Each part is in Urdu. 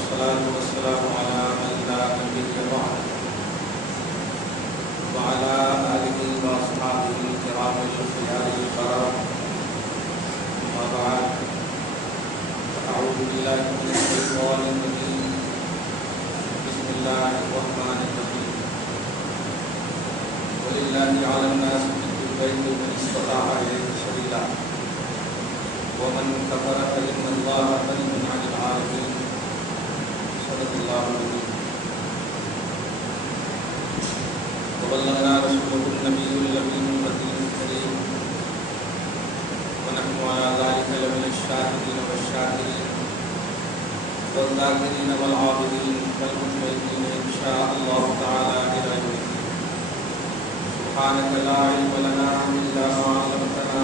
والصلاة والسلام على من لا نبي بعده وعلى آله وأصحابه الكرام الأخيار البررة. أما بعد فأعوذ بالله من الشيطان الرجيم. بسم الله الرحمن الرحيم. ولله على الناس حج البيت من استطاع إليه سبيلا ومن كفر فإن الله غني عن العالمين. صدق الله العظيم. وبلغنا رسوله النبي الأمين الرسول الكريم ونحن على ذلك لمن الشاهدين والشاكرين والذاكرين والعابدين والمطمئنين إن شاء الله تعالى إلى يوم الدين. سبحانك لا علم لنا إلا ما علمتنا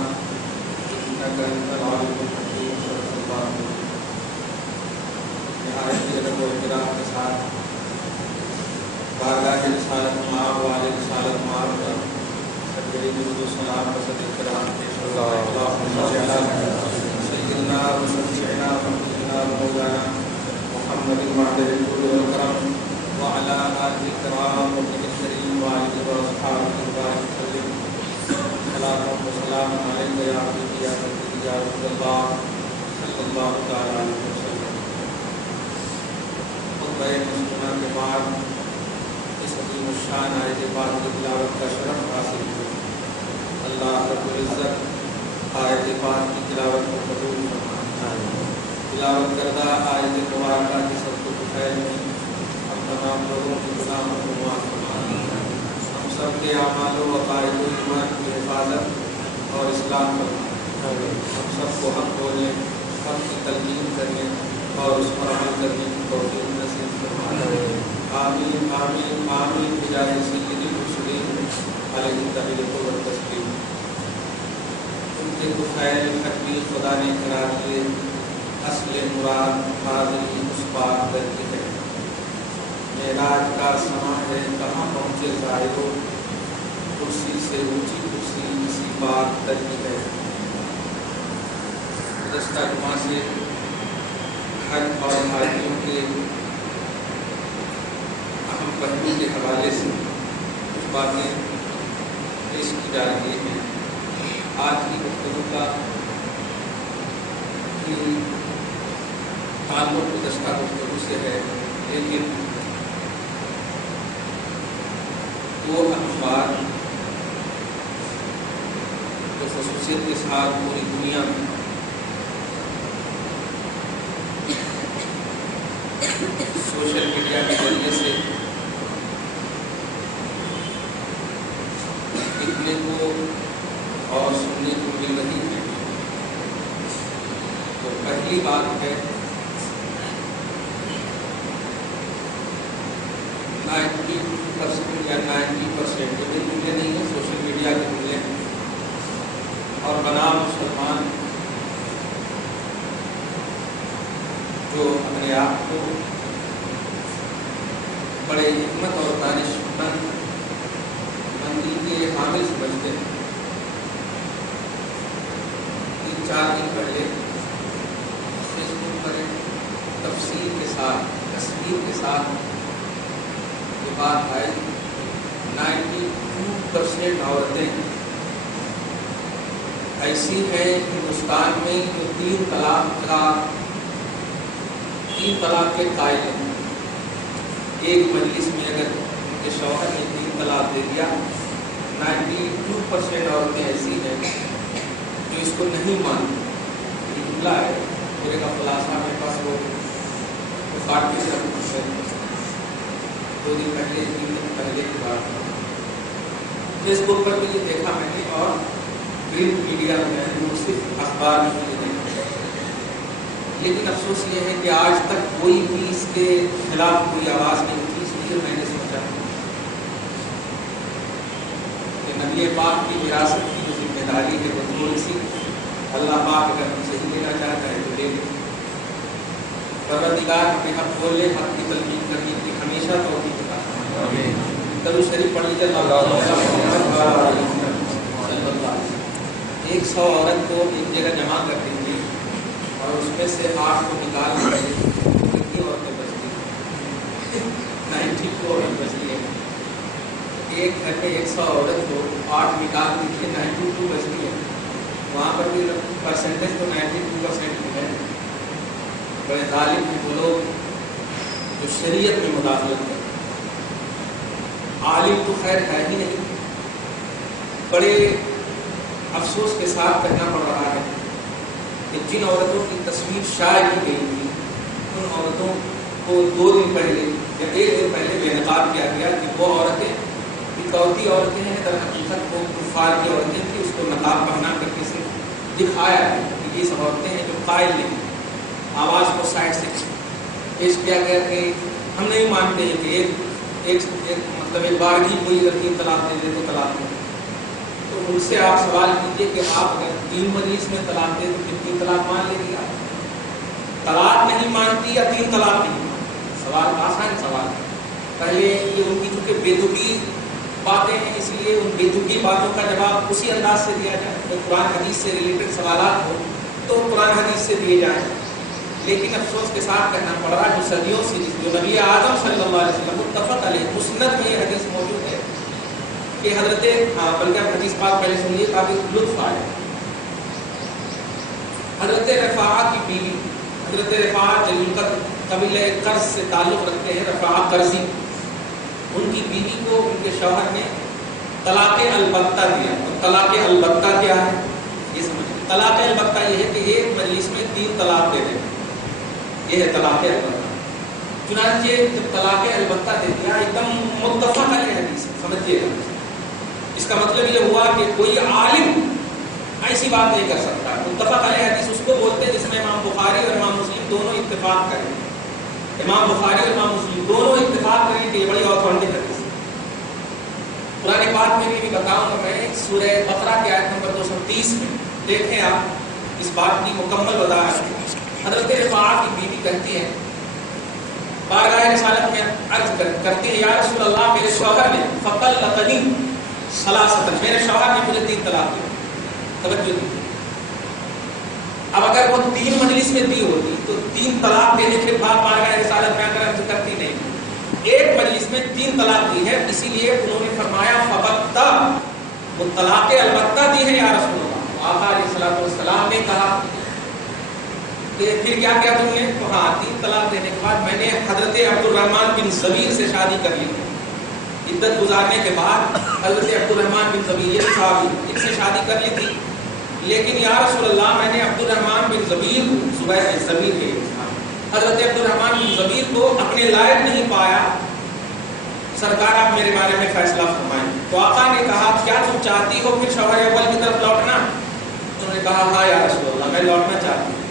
إنك أنت العليم الحكيم. صدق الله العظيم. نہایت ادب و احترام کے ساتھ بارگاہ رسالت مآب والے رسالت مآب پر سرکری درود و سلام و صدق کرام پیش سیدنا و شفیعنا و حبیبنا و مولانا محمد معدل الجود والکرم وعلى آله الكرام وابن الكريم وآله وأصحابه وبارك وسلم. صلاة وسلام عليك يا حبيبي يا سيدي يا رسول الله صلی اللہ تعالی علیہ وسلم. خطبہ مسلمہ کے بعد اس عظیم الشان آیت پاک کی تلاوت کا شرف حاصل ہوا. اللہ رب العزت آیت پاک کی تلاوت کو قبول فرمائے. تلاوت کردہ آیت مبارکہ کی سب کو بخیر میں ہم تمام لوگوں کی گناہوں کو معاف فرمائے. ہم سب کے اعمال و عقائد و ایمان کی حفاظت اور اصلاح فرمائے. ہم سب کو حق بولنے، حق کی تلقین کرنے اور اس پر عمل کرنے کی توفیق نصیب فرمائے. آمین آمین آمین بجاہ سید المرسلین علیہ التحیۃ والتسلیم. ان کے طفیل حقیق خدا نے قرار دیے اصل مراد حاضری اس پاک در کی ہے. معراج کا سماں ہے کہاں پہنچے زائرو، کرسی سے اونچی کرسی اسی پاک در کی ہے. گزشتہ جمعہ سے حج اور حاجیوں کے اہم پہلو کے حوالے سے کچھ باتیں پیش کی جا رہی ہیں. آج کی گفتگو کا تعلق گزشتہ گفتگو سے ہے، لیکن وہ اہم بات جو خصوصیت کے ساتھ پوری دنیا میں سوشل میڈیا کے ذریعے سے دیکھنے کو اور سننے کو مل رہی ہے. تو پہلی بات ہے 90% یا 90% جو بھی جملے نہیں ہیں سوشل میڈیا کے جملے ہیں اور بنام مسلمان جو اپنے آپ کو بڑے حکمت اور دانش مندی کے حامل سمجھتے ہیں. 3-4 دن پہلے فیس بک پر تفصیل کے ساتھ تصویر کے ساتھ یہ بات آئی 92% عورتیں ایسی ہیں ہندوستان میں جو 3 طلاق کے قائل ہیں. ایک مجلس میں اگر ان کے شوہر نے 3 طلاق دے دیا 92% عورتیں ایسی ہیں جو اس کو نہیں مانتی. یہ جملہ ہے پورے کا خلاصہ میرے پاس وہ کاٹ کے صرف 2 دن پہلے 3 دن پہلے کی بات ہے. فیس بک پر بھی یہ دیکھا میں نے اور پرنٹ میڈیا میں صرف اخبار میں بھی دیکھا. لیکن افسوس یہ ہے کہ آج تک کوئی بھی اس کے خلاف کوئی آواز نہیں اٹھی. اس لیے میں نے سوچا کہ نبی پاک کی وراثت کی جو ذمہ داری ہے وہ تھوڑی سی اللہ پاک اگر ہم سے لینا چاہتا ہے تو لے لیں. پروردگار ہمیں حق بولنے حق کی تلقین کرنے کی ہمیشہ توفیق عطا فرمائے. درود شریف پڑھ لیجیے. 100 عورت کو ایک جگہ جمع کر دیں گے اور اس میں سے 8 کو نکال کر کتنی عورتیں بچ ایک گھر میں 100 عورت ہو 8 نکاح دیکھیے 92 بچتی ہے، وہاں پر بھی پرسنٹیج تو 92% کی ہے۔ بڑے ظالم ہیں وہ لوگ جو شریعت میں مداخلت کرتے ہیں۔ عالم تو خیر ہے ہی نہیں۔ بڑے افسوس کے ساتھ کہنا پڑ رہا ہے کہ جن عورتوں کی تصویر شائع کی گئی تھی ان عورتوں کو 2 دن پہلے یا 1 دن پہلے بے نقاب کیا گیا کہ وہ عورتیں اکوتی عورتیں ہیں، در حقیقت وہ کفار کی عورتیں تھیں، اس کو نقاب پہنا کر کے صرف دکھایا ہے کہ یہ سب عورتیں ہیں جو قائل نہیں۔ آواز کو سائڈ سے پیش کیا گیا کہ ہم نہیں مانتے ہیں کہ ایک بار بھی کوئی اگر 3 طلاق دے دے تو طلاق دے۔ تو ان سے آپ سوال کیجئے کہ آپ اگر 3 مجلس میں طلاق دے تو کتنی طلاق مان لے گی آپ؟ طلاق نہیں مانتی یا 3 طلاق نہیں مانتی؟ سوال آسان سوال ہے۔ پہلے یہ ان کی چونکہ بےتکی باتیں ہیں اس لیے ان بےتکی باتوں کا جواب اسی انداز سے دیا جائے۔ تو قرآن حدیث سے ریلیٹڈ سوالات ہو تو قرآن حدیث سے دیے جائیں، لیکن افسوس کے ساتھ کہنا پڑ رہا ہے جو صدیوں سے جو نبی اعظم صلی اللہ علیہ وسلم متفق علیہ مسند میں یہ حدیث موجود ہے کہ بلکہ حدیث پاک پہلے سنیے کافی لطف آئے۔ حضرت رفاعہ کی بیوی، حضرت رفاعہ جلیل قبیلہ قرظ سے تعلق رکھتے ہیں، رفاعہ قرظی، ان کی بیوی کو ان کے شوہر نے طلاق البتہ دیا۔ اور طلاق البتہ کیا ہے یہ سمجھیں۔ طلاق البتہ یہ ہے کہ ایک مجلس میں 3 طلاق دے دیں، یہ ہے طلاق البتہ۔ چنانچہ جب طلاق البتہ دے دیا ایک دم متفق علیہ حدیث، سمجھیے گا اس کا مطلب یہ ہوا کہ کوئی عالم ایسی بات نہیں کر سکتا۔ متفق علیہ حدیث اس کو بولتے ہیں جس میں امام بخاری اور امام مسلم دونوں اتفاق کریں۔ امام بخاری اور امام مسلم دونوں اتفاق کریں کہ یہ بڑی آتھینٹک حدیث ہے۔ قرآن پاک میں بھی بتاؤں گا میں، سورہ بقرہ کی آیت نمبر 230 میں دیکھیں آپ اس بات کی مکمل وضاحت۔ حضرت رفاعہ کی بیوی کہتی ہے، بارگاہ رسالت میں عرض کرتی ہے، یا رسول اللہ میرے شوہر نے فطلقنی ثلاثۃ، میرے شوہر نے مجھے 3 طلاق دی۔ توجہ دیجیے، اب اگر وہ 3 مجلس میں دی ہوتی تو 3 طلاق دینے کے بعد بارگاہ رسالت میں آ کر عرض کرتی نہیں، ایک مجلس میں 3 طلاق دی ہے، اسی لیے انہوں نے فرمایا فبتہ، وہ طلاق البتہ دی ہے یا رسول اللہ۔ آقا علیہ الصلوۃ والسلام نے کہا کہ پھر کیا کیا تم نے؟ تو ہاں 3 طلاق دینے کے بعد میں نے حضرت عبد الرحمن بن زبیر سے شادی کر لی، عدت گزارنے کے بعد حضرت عبد الرحمن بن زبیر یہ صحابی ان سے شادی کر لی تھی، لیکن یا رسول اللہ میں نے عبد الرحمن بن زبیر زبیر زبیر کے حضرت عبد الرحمن بن زبیر کو اپنے لائق نہیں پایا، سرکار آپ میرے بارے میں فیصلہ فرمائیں۔ تو آقا نے کہا کیا تم چاہتی ہو پھر شوہر اول کی طرف لوٹنا؟ انہوں نے کہا ہاں یا رسول اللہ میں لوٹنا چاہتی ہوں۔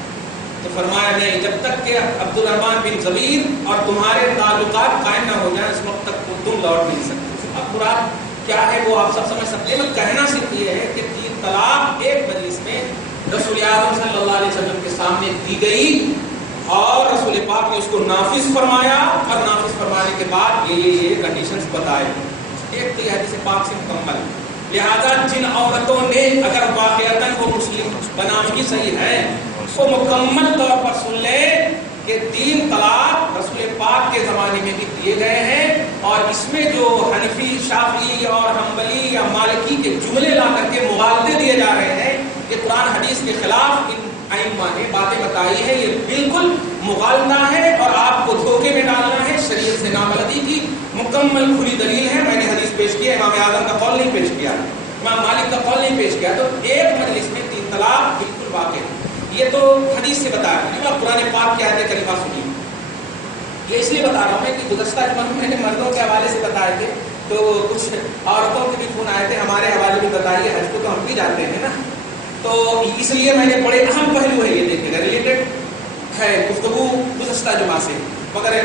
تو فرمایا نہیں، جب تک کہ عبد الرحمن بن زبیر اور تمہارے تعلقات قائم نہ ہو جائیں اس وقت تک تم لوٹ نہیں سکتے۔ اب مراد کیا ہے وہ آپ سب سمجھ سکتے ہیں، میں کہنا صرف یہ ہے کہ 3 طلاق ایک مجلس میں رسول اعظم صلی اللہ علیہ وسلم کے سامنے دی گئی اور رسول پاک نے اس کو نافذ فرمایا، اور نافذ فرمانے کے بعد یہ کنڈیشنز بتائے، ایک تو حدیث پاک سے مکمل۔ لہذا جن عورتوں نے اگر واقعتاً وہ مسلم بنامگی صحیح ہے وہ مکمل طور پر سن لے کہ 3 طلاق رسول پاک کے زمانے میں بھی دیے گئے ہیں، اور اس میں جو حنفی، شافعی اور حنبلی یا مالکی کے جملے لا کر کے مغالطے دیے جا رہے ہیں کہ قرآن حدیث کے خلاف ان ائمہ نے باتیں بتائی ہیں، یہ بالکل مغالطہ ہے اور آپ کو دھوکے میں ڈالنا ہے۔ شریعت سے نابلدی کی مکمل کھلی دلیل ہے، میں نے حدیث پیش کی ہے، امام اعظم کا قول نہیں پیش کیا، امام مالک کا قول نہیں پیش کیا، تو ایک مجلس میں 3 طلاق بالکل واقع ہے۔ یہ تو حدیث سے بتا رہا ہے، قرآن پاک کی آیت کریمہ سنیے۔ یہ اس لیے بتا رہا ہوں کہ گزشتہ جمعہ میں نے مردوں کے حوالے سے بتائے تھے، تو کچھ عورتوں کے بھی فون آئے تھے ہمارے حوالے بھی بتائیے، حج کو تو ہم بھی جاتے ہیں نا، تو اس لیے میں نے بڑے اہم پہلو ہے یہ دیکھے گا، ریلیٹڈ ہے گفتگو گزشتہ جمعہ سے، مگر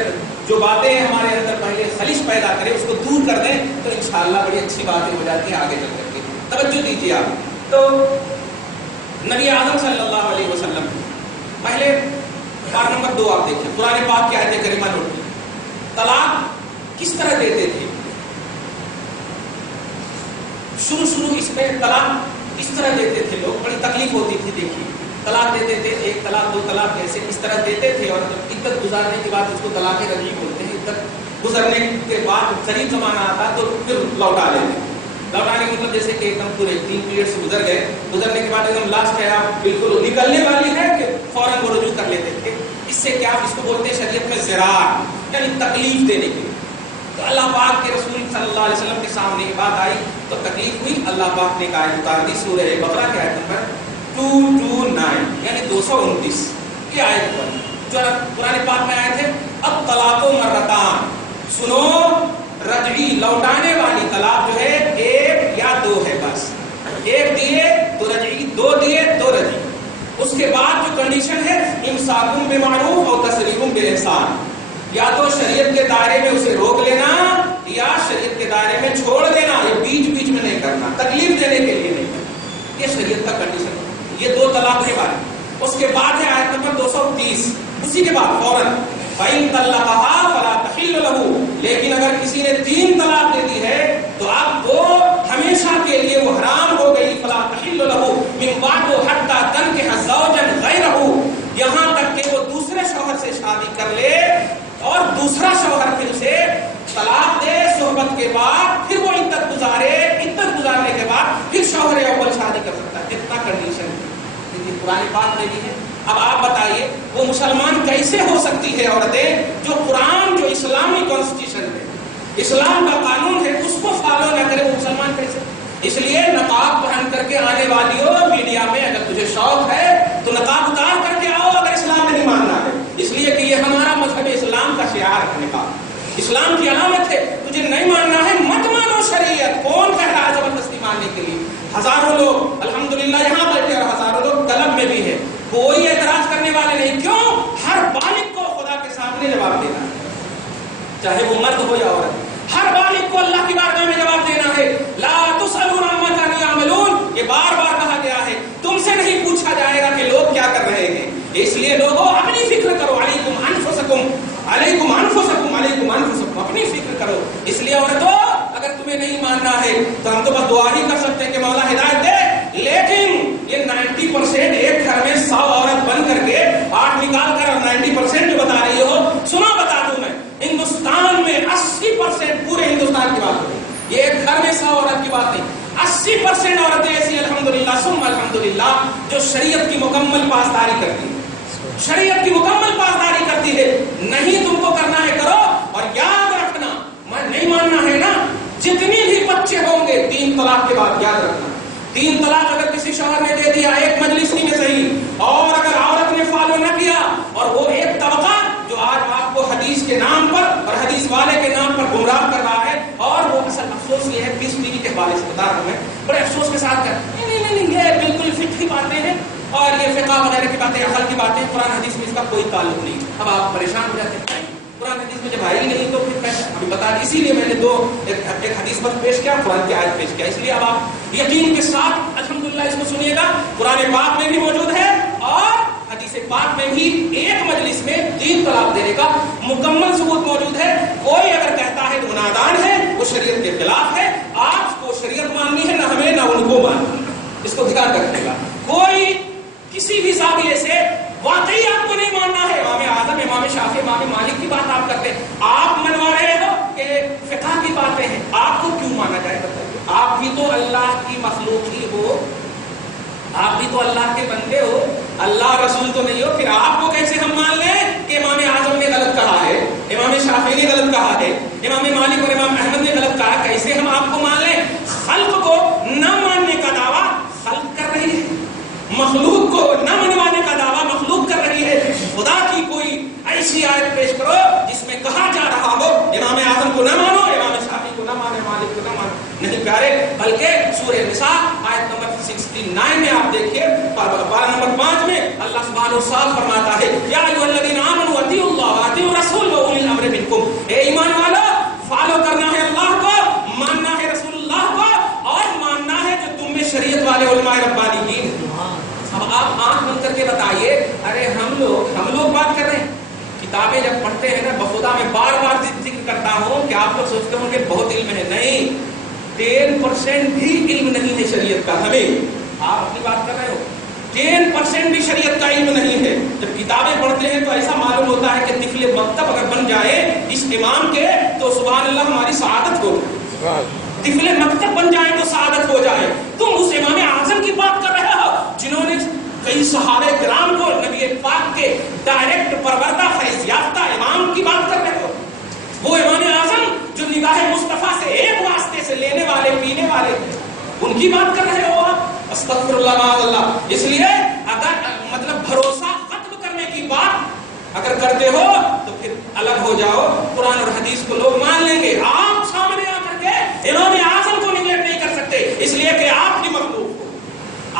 جو باتیں ہمارے اندر پہلے خلش پیدا کرے اس کو دور کر دیں تو انشاءاللہ بڑی اچھی باتیں ہو جاتی ہیں آگے چل کر کے۔ توجہ دیجیے آپ، تو نبی اعظم صلی اللہ علیہ وسلم پہلے بات نمبر 2 آپ دیکھیں، قرآن پاک کی آیت کریمہ نوٹ کی، طلاق کس طرح دیتے تھے، شروع اس میں طلاق کس طرح دیتے تھے لوگ، بڑی تکلیف ہوتی تھی۔ دیکھیے طلاق دیتے تھے، 1 طلاق 2 طلاق، جیسے اس طرح دیتے تھے، اور عدت گزارنے کے بعد اس کو طلاق رجعی بولتے ہیں، عدت گزرنے کے بعد قریب زمانہ آتا تو پھر لوٹا لیتے. لوٹانے کا مطلب جیسے کہ ایک دم پورے 3 پیریڈ سے گزر گئے, گزرنے کے بعد ایک دم لاسٹ ہے آپ بالکل نکلنے والی ہے کہ فوراً وہ رجوع کر لیتے تھے. اس سے کیا اس کو بولتے ہیں شریعت میں زراعت, یعنی تکلیف دینے کے لیے. تو اللہ پاک کے رسول صلی اللہ علیہ وسلم کے سامنے یہ بات آئی تو تکلیف ہوئی. اللہ پاک نے ایک آیت اتار دی سورہ بقرہ کے آیت نمبر 229 یعنی 229 کی آیت پر جو قرآن پاک میں آئے تھے. اب طلاق و مرتان, سنو رجعی لوٹانے والی طلاق جو ہے 1 یا 2 ہے بس. 1 دیے تو رجعی, 2 دیے تو رجعی. اس کے بعد جو کنڈیشن ہے امساکم بمعروف اور تسریح باحسان, یا تو شریعت کے دائرے میں اسے روک لینا یا شریعت کے دائرے میں چھوڑ دینا. یہ بیچ بیچ میں نہیں کرنا, تکلیف دینے کے لیے نہیں کرنا. یہ شریعت کا کنڈیشن ہے. یہ 2 طلاق کے بارے. اس کے بعد ہے آیت نمبر 230, اسی کے بعد فوراً فَإِن طَلَّقَهَا فَلَا تَحِلُّ لَهُ, لیکن اگر کسی نے 3 طلاق دے دی ہے تو اب وہ ہمیشہ کے لیے وہ حرام ہو گئی. فَلَا تَحِلُّ لَهُ مِن بَعْدُ حَتَّى تَنكِحَ زَوْجًا غَيْرَهُ, یہاں تک کہ وہ دوسرے شوہر سے شادی کر لے اور دوسرا شوہر پھر اسے طلاق دے صحبت کے بعد, پھر وہ عدت گزارے, عدت گزارنے کے بعد پھر شوہر اول شادی کر سکتا ہے. اتنا کنڈیشن لیکن قرآن پاک میں بھی ہے. اب آپ بتائیے وہ مسلمان کیسے ہو سکتی ہے عورتیں جو قرآن, جو اسلامی کانسٹیٹیوشن ہے, اسلام کا قانون ہے, اس کو فالو نہ کرے, وہ مسلمان کیسے؟ اس لیے نقاب پہن کر کے آنے والی ہو میڈیا میں, اگر تجھے شوق ہے تو نقاب اتار کر کے آؤ اگر اسلام نہیں ماننا ہے. اس لیے کہ یہ ہمارا مذہب اسلام کا شعار ہے, نقاب اسلام کی علامت ہے. تجھے نہیں ماننا ہے مت مانو شریعت. کون کہہ رہا ہے زبردستی ماننے کے لیے؟ ہزاروں لوگ الحمدللہ یہاں بیٹھے اور ہزاروں لوگ طلب میں بھی ہیں, کوئی اعتراض کرنے والے نہیں. کیوں؟ ہر بالغ کو خدا کے سامنے جواب دینا ہے, چاہے وہ مرد ہو یا عورت. ہر بالغ کو اللہ کی بارگاہ میں جواب دینا ہے. لا تسألون عما كانوا يعملون, یہ بار بار کہا گیا ہے. تم سے نہیں پوچھا جائے گا کہ لوگ کیا کر رہے ہیں. اس لیے لوگوں اپنی فکر کرو. علیکم انفسکم, علیکم انفسکم, علیکم انفسکم, اپنی فکر کرو. اس لیے عورتوں اگر تمہیں نہیں ماننا ہے تو ہم تو بس دعا ہی کر سکتے ہیں کہ مولا ہدایت دے. لیکن یہ 90% ایک گھر میں 100 عورت بن کر کے 8 نکال کر اور 90% جو بتا رہی ہو, سنا بتا دوں میں, ہندوستان میں 80% پورے ہندوستان کی بات ہو رہی ہے. یہ ایک گھر میں 100 عورت کی بات نہیں, 80% عورتیں ایسی الحمدللہ ثم الحمدللہ جو شریعت کی مکمل پاسداری کرتی ہے, شریعت کی مکمل پاسداری کرتی ہے. نہیں تم کو کرنا ہے کرو, اور یاد رکھنا نہیں ماننا ہے نا, جتنی بھی بچے ہوں گے 3 طلاق کے بعد, یاد رکھنا 3 طلاق اگر کسی شوہر نے دے دیا ایک مجلس میں صحیح, اور اگر عورت نے فالو نہ کیا, اور وہ ایک طبقہ جو آج آپ کو حدیث کے نام پر اور حدیث والے کے نام پر گمراہ کر رہا ہے, اور وہ اصل افسوس یہ ہے, پیس ٹی وی کے حوالے سے بتا رہا ہوں میں, بڑے افسوس کے ساتھ کر نہیں یہ بالکل فقہی باتیں ہیں اور یہ فقہ وغیرہ کی باتیں, عقل کی باتیں, قرآن حدیث میں اس کا کوئی تعلق نہیں. اب آپ پریشان ہو جاتے ہیں, قرآن حدیث میں جب آئی نہیں تو پھر کیسے؟ ابھی بتا دی, اسی لیے میں نے ایک حدیث پر پیش کیا, قرآن کی آیت پیش کیا. اس لیے اب آپ یقین کے ساتھ الحمدللہ اس کو سنیے گا. قرآن پاک میں بھی موجود ہے اور حدیث پاک میں بھی ایک مجلس میں 3 طلاق دینے کا مکمل ثبوت موجود ہے. کوئی اگر کہتا ہے تو نادان ہے, وہ شریعت کے خلاف ہے. آپ کو شریعت ماننی ہے, نہ ہمیں نہ ان کو ماننی, اس کو دھیان رکھنے کا. کوئی کسی بھی زاویے سے واقعی آپ کو نہیں ماننا ہے, امام اعظم, امام شافعی, امام مالک کی بات آپ کرتے ہیں, آپ منوا رہے ہو کہ فقہ کی باتیں ہیں, آپ کو کیوں مانا جائے بتائیے؟ آپ بھی تو اللہ کی مخلوق ہی ہو, آپ بھی تو اللہ کے بندے ہو, اللہ رسول تو نہیں ہو. پھر آپ کو کیسے ہم مان لیں کہ امام اعظم نے غلط کہا ہے, امام شافعی نے غلط کہا ہے, امام مالک اور امام احمد نے غلط کہا ہے؟ کیسے ہم آپ کو مان لیں؟ خلق کو نہ ماننے کا دعویٰ خلق کر رہی ہے, مخلوق کو نہ منوانے کا دعویٰ مخلوق کر رہی ہے. خدا کی کوئی ایسی آیت پیش کرو جس میں کہا جا رہا ہو امام اعظم کو نہ مانو, امام شافعی کو نہ مانو, مالک کو نہ مانو. نہیں پیارے, بلکہ سورہ نساء آیت نمبر 69 میں آپ دیکھیے, پارہ نمبر 5 میں اللہ سبحانہ و تعالیٰ فرماتا ہے, یا ایھا الذین آمنوا اطیعوا اللہ واطیعوا الرسول واولی الامر منکم, اے ایمان والو فالو کرنا ہے اللہ کو, ماننا ہے رسول اللہ کو, اور ماننا ہے جو تم میں شریعت والے علماء ربانیین. اب آپ آنکھ بند کر کے بتائیے, ارے ہم لوگ بات کر رہے ہیں, کتابیں جب پڑھتے ہیں نا, بخدا میں بار بار ذکر کرتا ہوں کہ آپ لوگ سوچتے ہوں کہ بہت علم ہے. نہیں, 10% بھی علم نہیں ہے شریعت کا. ہمیں آپ اپنی بات کر رہے ہو, 10% بھی شریعت کا علم نہیں ہے. جب کتابیں پڑھتے ہیں تو ایسا معلوم ہوتا ہے کہ طفل مکتب اگر بن جائے اس امام کے سبحان اللہ ہماری سعادت ہو جائے، طفل مکتب بن جائے تو سعادت ہو جائے. تم اس امام اعظم کی بات کر رہے ہو جنہوں نے کئی صحابہ کرام کو نبی پاک کے ڈائریکٹ پروردہ فیض یافتہ امام کی بات کر رہے ہو. وہ امام اعظم جو نگاہ مصطفیٰ سے ایک واسطے سے لینے والے پینے والے ہیں، ان کی بات کر رہے ہو آپ. استغفر اللہ معاذ اللہ. اس لیے اگر مطلب بھروسہ ختم کرنے کی بات اگر کرتے ہو تو پھر الگ ہو جاؤ. قرآن اور حدیث کو لوگ مان لیں گے، آپ سامنے آ کر کے امام اعظم کو نگلیکٹ نہیں کر سکتے، اس لیے کہ آپ بھی مخلوق ہو،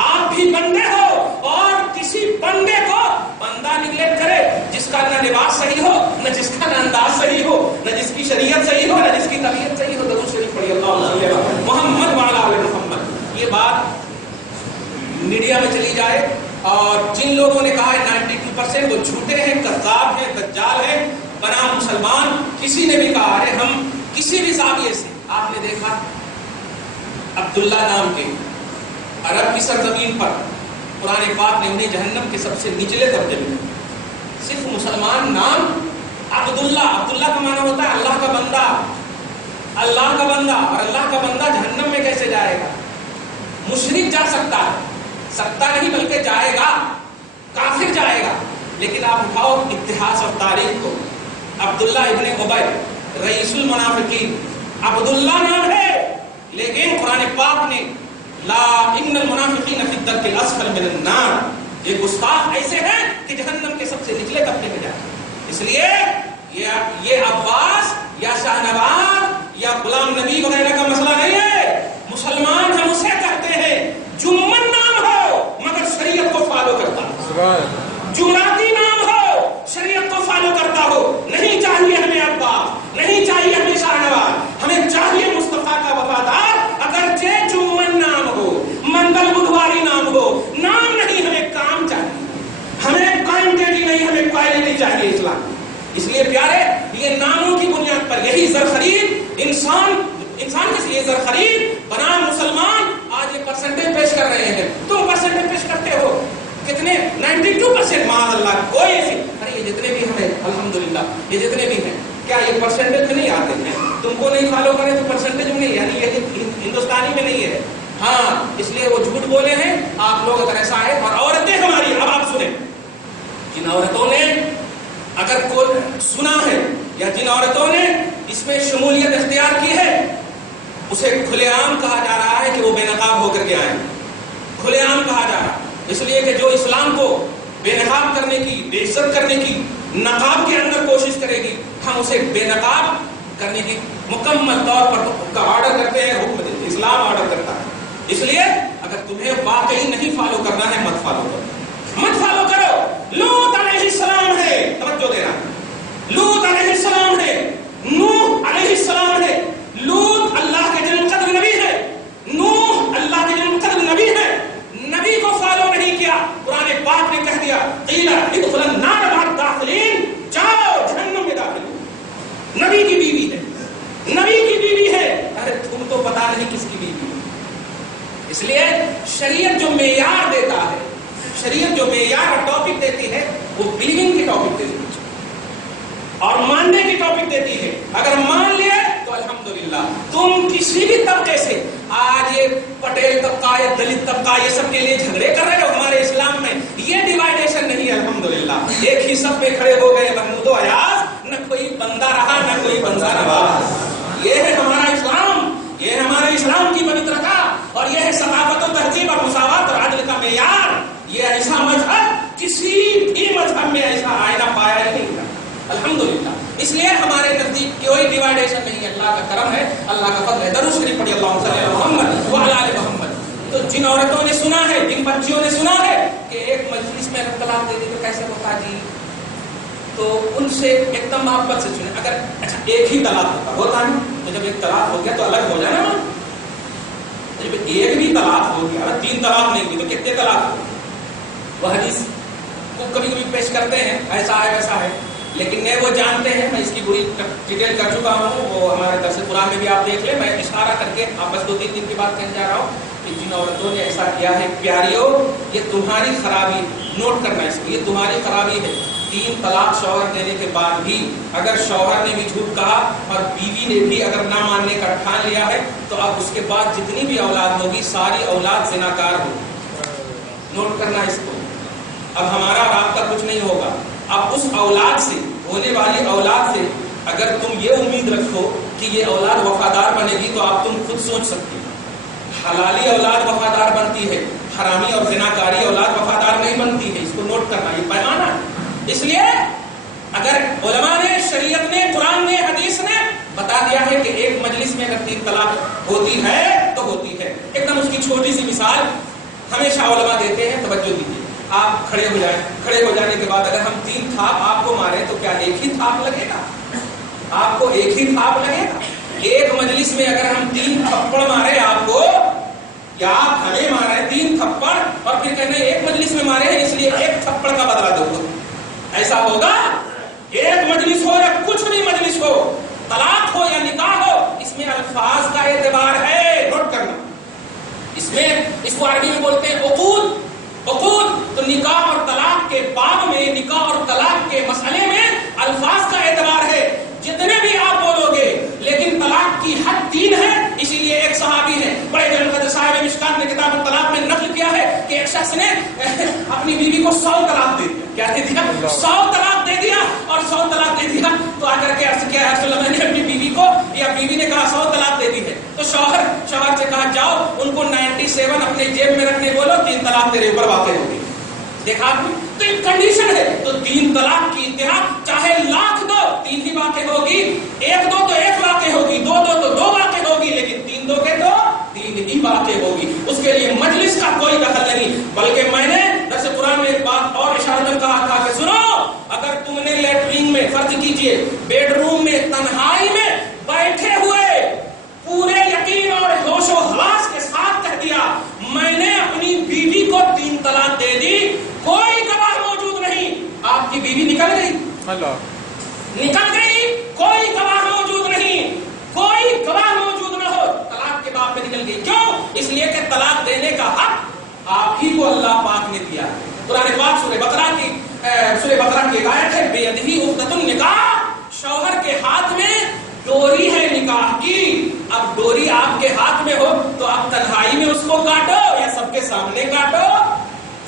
آپ بھی بندے ہو. اور کسی بندے کو بندہ نگلیکٹ کرے جس کا نہ لباس صحیح ہو، نہ جس کا نہ انداز صحیح ہو، نہ جس کی شریعت صحیح ہو، نہ جس کی طبیعت صحیح ہو. درود شریف پڑھی اللہم صلی علی محمد وعلی آل محمد. یہ بات میڈیا میں چلی جائے اور جن لوگوں نے کہا ہے 92% وہ جھوٹے ہیں، کذاب ہیں، دجال ہیں، بنا مسلمان. کسی نے بھی کہا ہے ہم کسی بھی زاویے سے، آپ نے دیکھا عبداللہ نام کے عرب کی سرزمین پر قرآن پاک نے انہیں جہنم کے سب سے نچلے درجے میں، صرف مسلمان نام عبداللہ. عبداللہ کا معنی ہوتا ہے اللہ کا بندہ، اللہ کا بندہ. اور اللہ کا بندہ جہنم میں کیسے جائے گا؟ مشرک جا سکتا ہے، سکتا نہیں بلکہ جائے گا، کافر جائے گا. لیکن آپ اٹھاؤ اتہاس اور تاریخ کو، عبداللہ ابن ابی رئیس المنافقین، عبداللہ نام ہے، لیکن قرآن پاک نے لا ان المنافقین فی الدرک الاسفل من النار، یہ گستاخ ایسے ہیں کہ جہنم کے سب سے نچلے طبقے میں جائیں. اس لیے یہ عباس یا شاہ نواز یا غلام نبی وغیرہ کا مسئلہ نہیں ہے. مسلمان ہم اسے کہتے ہیں جمن نام ہو مگر شریعت کو فالو کرتا ہو، جمراتی نام ہو شریعت کو فالو کرتا ہو. نہیں چاہیے ہمیں عباس، نہیں چاہیے ہمیں شاہ نواز، ہمیں چاہیے مصطفیٰ کا وفادار. اگرچہ جمن نام ہو، منگل بدھواری نام ہو، نام نہیں، ہمیں کام چاہیے، ہمیں کوانٹٹی نہیں، ہمیں کوالٹی چاہیے اسلام. اس لیے پیارے یہ ناموں کی بنیاد پر یہی زرخرید انسان کے یہ زرخرید بنا مسلمان آج یہ پرسنٹیج پیش کر رہے ہیں. تم پرسنٹیج پیش کرتے ہو کتنے؟ 92% معاذ اللہ. کوئی ایسی ارے یہ جتنے بھی ہمیں الحمدللہ یہ جتنے بھی ہیں کیا یہ پرسنٹیج میں نہیں آتے ہیں؟ تم کو نہیں فالو کرے تو پرسنٹیج میں نہیں، یعنی یہ ہندوستانی میں نہیں ہے. ہاں اس لیے وہ جھوٹ بولے ہیں آپ لوگ اگر ایسا ہے. اور عورتیں ہماری، اب آپ سنیں، جن عورتوں نے اگر کوئی سنا ہے یا جن عورتوں نے اس میں شمولیت اختیار کی ہے اسے کھلے عام کہا جا رہا ہے کہ وہ بے نقاب ہو کر کے آئیں. کھلے عام کہا جا رہا ہے اس لیے کہ جو اسلام کو بے نقاب کرنے کی، بے عزت کرنے کی، نقاب کے اندر کوشش کرے گی، ہم اسے بے نقاب کرنے کی مکمل طور پر آرڈر کرتے ہیں. حکم دیتے اسلام آرڈر کرتا ہے. اس لیے اگر تمہیں واقعی نہیں فالو کرنا ہے مت فالو کرو، مت فالو کرو. لوط علیہ السلام ہے، توجہ دینا، لوط علیہ السلام ہے، نوح علیہ السلام ہے. لوط اللہ کے جن قدر نبی ہے، نوح اللہ کے جن قدر نبی ہے. نبی کو فالو نہیں کیا، قرآن پاک نے کہہ دیا قیل ادخلوا النار مع الداخلین، جاؤ جہنم میں داخل ہو. نبی کی بیوی ہے، نبی کی بیوی ہے. ارے تم تو پتا نہیں کس کی بیوی ہے. اس لیے شریعت جو معیار دیتا ہے، شریعت جو معیار اور ٹاپک دیتی ہے وہ بلیونگ کی ٹاپک دیتی ہے اور ماننے کی ٹاپک دیتی ہے. اگر مان لیے تو الحمدللہ. تم کسی بھی طبقے سے آج یہ پٹیل طبقہ یا دلت طبقہ یہ سب کے لیے جھگڑے کر رہے ہو، ہمارے اسلام میں یہ ڈیوائڈیشن نہیں ہے الحمدللہ. ایک ہی سب میں کھڑے ہو گئے محمود و ایاز، نہ کوئی بندہ رہا نہ کوئی بندہ رہا. یہ ہے ہمارا اسلام، یہ ہے ہمارے اسلام کی پوترتا، اور یہ ہے ثقافت و تہذیب اور مساوات اور عدل کا معیار. یہ ایسا مذہب کسی بھی مذہب میں ایسا آئینہ پایا ہی نہیں تھا الحمدللہ. اس لیے ہمارے نزدیک کوئی ڈیوائڈیشن نہیں ہے. اللہ کا کرم ہے، اللہ کا فضل ہے. درود شریف پڑھی اللہم صلی علی محمد وعلی آل محمد. تو جن عورتوں نے سنا ہے، جن بچیوں نے سنا ہے کہ ایک مجلس میں اگر طلاق دے دی تو کیسے ہوتا جی، تو ان سے ایک دم محبت سے سنیں. اگر اچھا ایک ہی طلاق ہوتا ہے تو جب ایک طلاق ہو گیا تو الگ ہو جانا. جب ایک بھی طلاق ہو گیا، 3 طلاق نہیں ہوئی تو کتنے طلاق ہو؟ وہ حدیث کو کبھی کبھی پیش کرتے ہیں ایسا ہے ویسا ہے، لیکن وہ جانتے ہیں. میں اس کی پوری ڈیٹیل کر چکا ہوں، وہ ہمارے درس قرآن میں بھی آپ دیکھ لیں. میں اشارہ کر کے آپ بس 2-3 دن کی بات کہنے جا رہا ہوں کہ جن عورتوں نے ایسا کیا ہے، پیاریوں یہ تمہاری خرابی، نوٹ کرنا اس کو، یہ تمہاری خرابی ہے. 3 طلاق شوہر دینے کے بعد بھی اگر شوہر نے بھی جھوٹ کہا اور بیوی نے بھی اگر نہ ماننے کا ٹھان لیا ہے تو اب اس کے بعد جتنی بھی اولاد ہوگی ساری اولاد زناکار ہوگی. نوٹ کرنا اس کو. اب ہمارا اور آپ کا کچھ نہیں ہوگا. اب اس اولاد سے, ہونے والی اولاد سے اگر تم یہ امید رکھو کہ یہ اولاد وفادار بنے گی تو آپ تم خود سوچ سکتے ہو. حلالی اولاد وفادار بنتی ہے, حرامی اور زناکاری اولاد وفادار نہیں بنتی ہے. اس کو نوٹ کرنا, یہ پیمانہ ہے. اس لیے اگر علماء نے, شریعت نے, قرآن نے, حدیث نے بتا دیا ہے کہ ایک مجلس میں اگر 3 طلاق ہوتی ہے تو ہوتی ہے. ایک دم اس کی چھوٹی سی مثال ہمیشہ علماء دیتے ہیں, توجہ دیجیے. آپ کھڑے ہو جائیں, کھڑے ہو جانے کے بعد اگر ہم 3 تھاپ آپ کو مارے تو کیا ایک ہی تھاپ لگے گا؟ آپ کو ایک ہی تھاپ لگے گا؟ ایک مجلس میں اگر ہم 3 تھپڑ مارے آپ کو, یا آپ ہمیں مارے 3 تھپڑ اور پھر کہنا ایک مجلس میں مارے ہیں اس لیے 1 تھپڑ کا بدلہ دو, ایسا ہوگا؟ ایک مجلس ہو یا کچھ بھی مجلس ہو, طلاق ہو یا نکاح ہو, اس میں الفاظ کا اعتبار ہے. نوٹ کرنا. اس میں, اس کو عربی میں بولتے ہیں عقود. عقود تو نکاح اور طلاق کے باب میں, نکاح اور طلاق کے مسئلے میں الفاظ کا اعتبار ہے. جتنے بھی آپ بولو گے, لیکن طلاق کی حد 3 ہے. اسی لیے ایک صحابی ہے, بڑے جلد صاحب مشکات نے کتاب طلاق میں نقل کیا ہے کہ ایک شخص نے اپنی بیوی کو 100 طلاق دے دیا. کیا دے دیا؟ 100 طلاق دے دیا. اور 100 طلاق دے دیا تو آ کر کے عرض کیا ہے رسول اللہ, میں نے اپنی بیوی کو, یا بیوی نے کہا 100 طلاق دے دی ہے. تو شوہر سے کہا جاؤ ان کو 97 اپنے جیب میں رکھنے بولو, 3 طلاق تیرے اوپر واقع ہوگی. دیکھا آپ نے, تو ایک کنڈیشن ہے. تو 3 طلاق کی انتہا چاہے لاکھ دو 3 ہی واقع ہوگی, 1 دو تو 1 واقع ہوگی, 2 دو تو 2 واقع ہوگی, لیکن 3 دو کے تو 3 ہی واقع ہوگی. اس کے لیے مجلس کا کوئی دخل نہیں. بلکہ میں نے درس قرآن میں ایک بات اور اشارتاً کہا تھا کہ سنو, اگر تم نے لیٹرین میں, فرض کیجئے بیڈ روم میں تنہائی میں بیٹھے ہوئے پورے یقین اور ہوش و حواس کے ساتھ کہہ دیا میں نے اپنی بیوی کو 3 طلاق دے دی, کوئی گواہ موجود نہیں, آپ کی بیوی نکل گئی, نکل گئی, کوئی گواہ موجود نہیں, کوئی گواہ موجود نہ ہو, طلاق کے بعد میں نکل گئی. کیوں؟ اس لیے کہ طلاق دینے کا حق آپ ہی کو اللہ پاک نے دیا ہے. قرآن پاک سورہ بقرہ کی ایک آیت ہے, بیدہی عقدۃ النکاح, شوہر کے ہاتھ میں ڈوری ہے نکاح کی. اب ڈوری آپ کے ہاتھ میں ہو تو آپ تنہائی میں اس کو کاٹو یا سب کے سامنے کاٹو,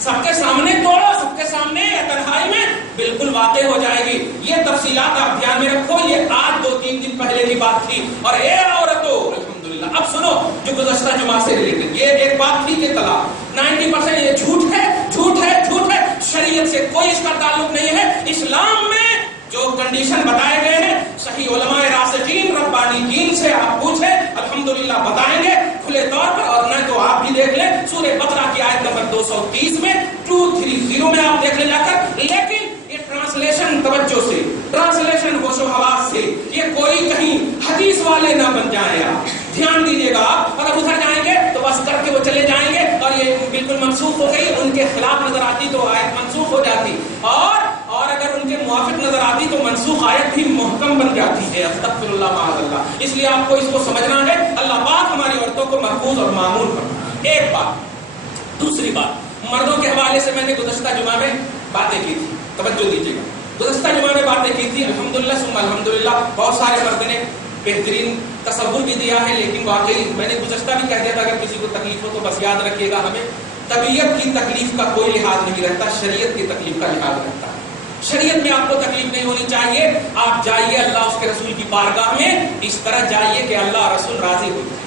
سب کے سامنے توڑو, سب کے سامنے یا تنہائی میں, بالکل واقع ہو جائے گی. یہ تفصیلات آپ دھیان میں رکھو, یہ آج 2-3 دن پہلے کی بات تھی. اور اے عورتوں, الحمدللہ, اب سنو جو گزشتہ جمعہ سے ریلیٹڈ یہ ایک بات تھی کہ طلاق 90% یہ جھوٹ ہے, جھوٹ ہے, جھوٹ ہے. شریعت سے کوئی اس کا تعلق نہیں ہے. اسلام میں جو کنڈیشن بتائے گئے ہیں صحیح علماء راسخین ربانی دین سے آپ پوچھیں, الحمدللہ بتائیں گے کھلے طور پر. اور نہ تو آپ بھی دیکھ لیں سورہ بقرہ کی آیت نمبر 230 میں 230 میں آپ دیکھ لیں جا کر. لیکن یہ ٹرانسلیشن توجہ سے, ٹرانسلیشن ہوش و حواس سے, یہ کوئی کہیں حدیث والے نہ بن جائیں. آپ دھیان دیجیے گا, آپ اگر ادھر جائیں گے تو بس کر کے وہ چلے جائیں گے اور یہ بالکل منسوخ ہو گئی, ان کے خلاف نظر آتی تو آیت منسوخ ہو جاتی, اور اگر ان کے موافق نظر آتی تو منسوخ آیت بھی محکم بن جاتی ہے. استغفر اللہ معاذ اللہ. اس لیے آپ کو اس کو سمجھنا ہے. اللہ پاک ہماری عورتوں کو محفوظ اور معمول کرنا. ایک بات. دوسری بات, مردوں کے حوالے سے میں نے گزشتہ جمعہ میں باتیں کی تھی, توجہ دیجیے گا. گزشتہ جمعہ میں باتیں کی تھی, الحمدللہ ثم الحمدللہ, بہت سارے مرد نے بہترین تصور بھی دیا ہے. لیکن واقعی میں نے گزشتہ بھی کہہ دیا تھا اگر کسی کو تکلیف ہو تو بس یاد رکھیے گا, ہمیں طبیعت کی تکلیف کا کوئی لحاظ نہیں رہتا, شریعت کی تکلیف کا لحاظ رہتا ہے. شریعت میں آپ کو تکلیف نہیں ہونی چاہیے. آپ جائیے اللہ اس کے رسول کی بارگاہ میں, اس طرح جائیے کہ اللہ رسول راضی ہو جائے,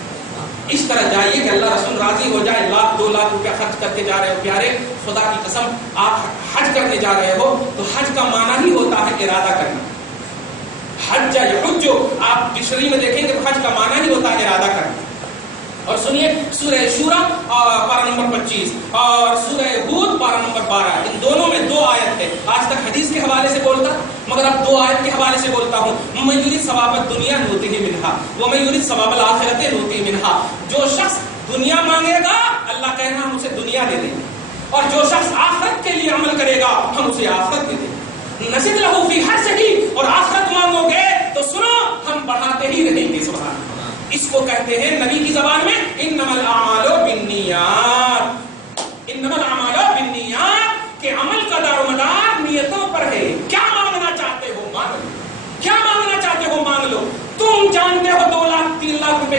اس طرح جائیے کہ اللہ رسول راضی ہو جائے. 1-2 لاکھ روپیہ خرچ کر کے جا رہے ہو پیارے, خدا کی قسم آپ حج کرنے جا رہے ہو تو حج کا معنی ہی ہوتا ہے ارادہ کرنا. حج یحج, آپ ڈکشنری میں دیکھیں گے حج کا معنی ہی ہوتا ہے ارادہ کرنا. اور سنیے سورہ شورا پارہ نمبر 25 اور سورہ ہود پارہ نمبر 12, ان دونوں میں 2 آیت ہے. آج تک حدیث کے حوالے سے بولتا مگر اب 2 آیت کے حوالے سے بولتا ہوں. من یرید ثواب الدنیا نؤتیہ منہا ومن یرید ثواب الآخرۃ نؤتیہ منہا. جو شخص دنیا مانگے گا اللہ کہنا ہم اسے دنیا دے دیں گے, اور جو شخص آخرت کے لیے عمل کرے گا ہم اسے آخرت دے دیں گے. نزد لہ فی حرثہ, اور آخرت مانگو گے تو سنو ہم بڑھاتے ہی رہیں گے. سبحان اللہ. اس کو کہتے ہیں نبی کی زبان میں انما الاعمال بالنیات, انما الاعمال بالنیات, کہ عمل کا دار و مدار نیتوں پر ہے.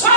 100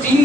3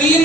3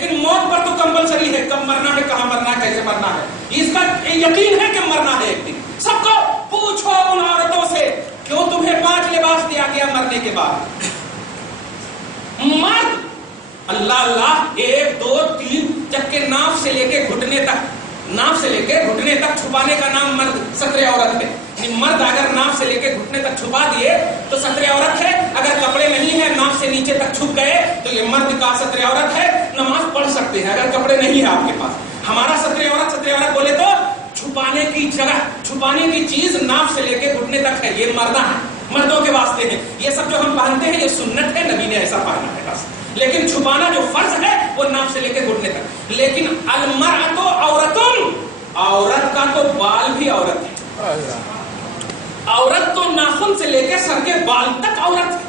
لیکن موت پر تو کمپلسری ہے، کب مرنا ہے، کہاں مرنا ہے، کیسے مرنا ہے، اس کا یقین ہے کہ مرنا ہے ایک دن۔ سب کو پوچھو ان عورتوں سے، کیوں تمہیں 5 لباس دیا گیا مرنے کے بعد؟ مرد اللہ اللہ 1 2 3 جبکہ ناف سے لے کے گھٹنے تک چھپانے کا نام مرد ستر عورت ہے۔ مرد اگر ناف سے لے کے گھٹنے تک چھپا دیے تو ستر عورت ہے، اگر کپڑے نہیں ہیں ناف سے نیچے تک چھپ گئے تو یہ مرد کا ستر عورت ہے، نماز پڑھ سکتے ہیں اگر کپڑے نہیں ہیں آپ کے پاس۔ ہمارا ستر عورت بولے تو چھپانے کی جگہ، چھپانے کی چیز ناف سے لے کے گھٹنے تک ہے، یہ مردہ ہے، مردوں کے واسطے ہیں۔ یہ سب جو ہم پہنتے ہیں یہ سنت ہے، نبی نے ایسا پہنا ہے بس، لیکن چھپانا جو فرض ہے وہ ناف سے لے کے گھٹنے تک۔ لیکن المرأۃ عورتن، عورت کا تو بال بھی عورت ہے، عورت تو ناخن سے لے کے سر کے بال تک عورت ہے۔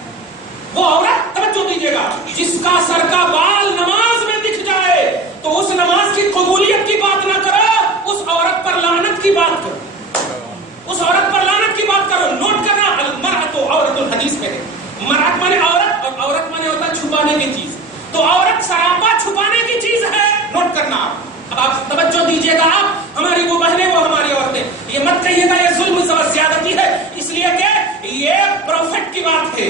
وہ عورت، توجہ دیجیے گا، جس کا سر کا بال نماز میں دکھ جائے تو اس نماز کی قبولیت کی بات نہ کرو، اس عورت پر لعنت کی بات کرو، اس عورت پر لعنت کی بات کرو۔ نوٹ کرنا، المرأۃ عورت الحدیث میں ہے، مرأت مانے عورت اور عورت مانے ہوتا ہے چھپانے کی چیز، تو عورت سراپا چھپانے کی چیز ہے، نوٹ کرنا۔ اب آپ توجہ دیجیے گا، آپ ہماری وہ بہنیں وہ ہماری عورتیں، یہ مت کہیے گا یہ ظلم زیادتی ہے، اس لیے کہ یہ پروفٹ کی بات ہے،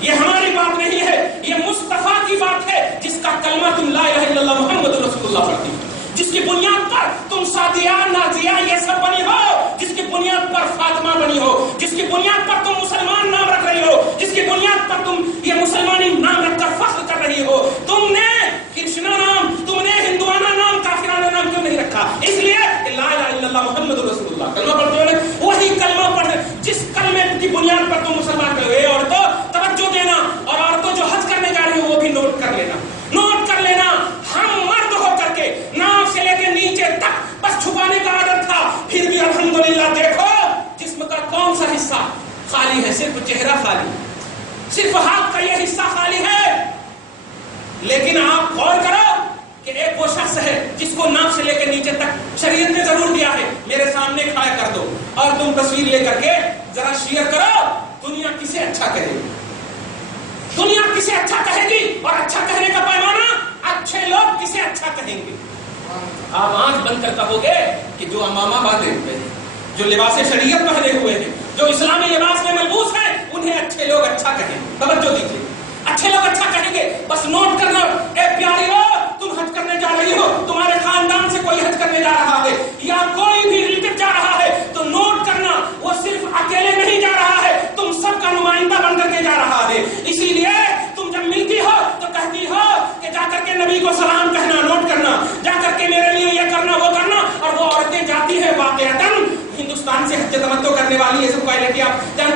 یہ ہماری بات نہیں ہے، یہ مصطفیٰ کی بات ہے، جس کا کلمہ تم لا الہ الا اللہ محمد رسول اللہ پڑھتی ہو، جس کی بنیاد پر تم سعدیہ نازیہ یہ سب بنی ہو، جس کی بنیاد پر فاطمہ بنی ہو، جس کی بنیاد پر تم مسلمان نام رکھ رہی ہو، جس کی بنیاد پر تم یہ مسلمانی نام رکھ کر فخر کر رہی ہو۔ تم نے کرشنا نام، تم نے ہندوانہ نام، کافرانہ نام کیوں نہیں رکھا؟ اس لیے لا الہ الا اللہ محمد رسول اللہ کلمہ پڑھتے ہو، وہی کلمہ پڑھ جس کلمے کی بنیاد پر تم مسلمان کہو۔ اے عورتوں توجہ دینا، اور عورتوں جو حج کرنے جا رہی ہو وہ بھی نوٹ کر لینا، نوٹ کر لینا، ہم مرد ہو کر کے ناف سے لے کے نیچے تک بس چھپانے کا عادت تھا، پھر بھی الحمدللہ دیکھو جسم کا کون سا حصہ خالی ہے؟ صرف چہرہ خالی، صرف ہاتھ کا یہ حصہ خالی ہے۔ لیکن آپ غور کرو کہ ایک وہ شخص ہے جس کو ناف سے لے کے نیچے تک شریعت نے ضرور دیا ہے، میرے سامنے کھڑا کر دو اور تم تصویر لے کر کے ذرا شیئر کرو، دنیا کسے اچھا کہے گی؟ دنیا کسے اچھا کہے گی؟ اور اچھا کہنے کا پیمانہ، اچھے لوگ کسے اچھا کہیں گے؟ آپ آنکھ بند کر کہو گے کہ جو امامہ باندھے ہوئے ہیں، جو لباس شریعت پہنے ہوئے ہیں، جو اسلامی لباس میں ملبوس ہیں، انہیں اچھے لوگ اچھا کہیں۔ توجہ دیجیے، اچھے لوگ اچھا کہیں گے، بس نوٹ کرنا۔ اے پیاری ہو، تم حج کرنے جا رہی ہو، تمہارے خاندان سے کوئی حج کرنے جا رہا ہے یا کوئی بھی ریلیٹیو جا رہا ہے تو نوٹ کرنا، وہ صرف اکیلے نہیں جا رہا ہے، تم سب کا نمائندہ بن کر کے جا رہا ہے۔ اسی لیے تم جب ملتی ہو تو کہتی ہو کہ جا کر کے نبی کو سلام کہنا، نوٹ کرنا، جا کر کے میرے لیے یہ کرنا وہ کرنا، اور وہ عورتیں جاتی ہیں واقعتاً ہندوستان سے حج تمتع کرنے والی، یہ سب کوالٹی آپ جانتے